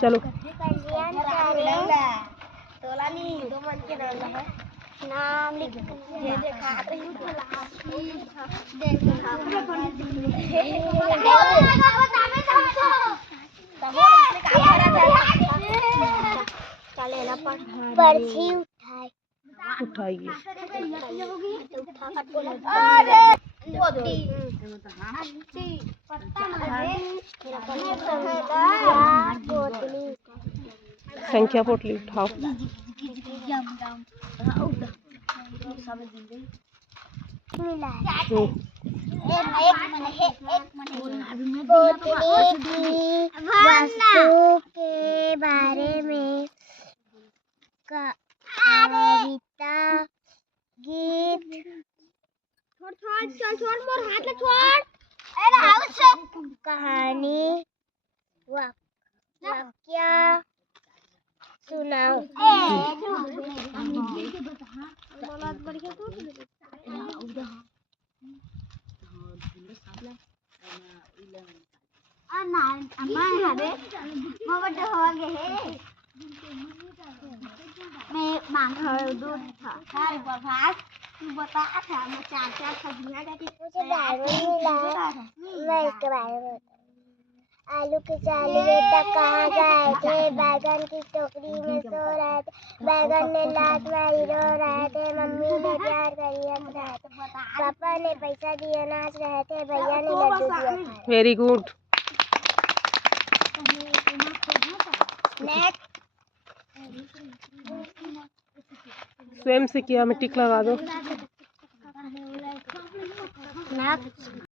चलो नाम लिख पर्ची उठाइए। संख्या पोटली उठाओ। वस्तु के बारे में कविता गीत कहानी वाक्य सुनाओ। मैं मांग दूध था तू बता था मैं चार सब्जियां मुझे बैगन मिला। मैं इसके बारे में आलू के चाली बेटा कहाँ गए थे? बैगन की टोकरी में सो रहे थे। बैगन ने लात मारी रो रहे थे। मम्मी ने प्यार करी हंस रहे थे। पापा ने पैसा दिए नाच रहे थे। भैया ने लड्डू दिया खाए। Very good. स्वयं से किया में टिक लगा दो।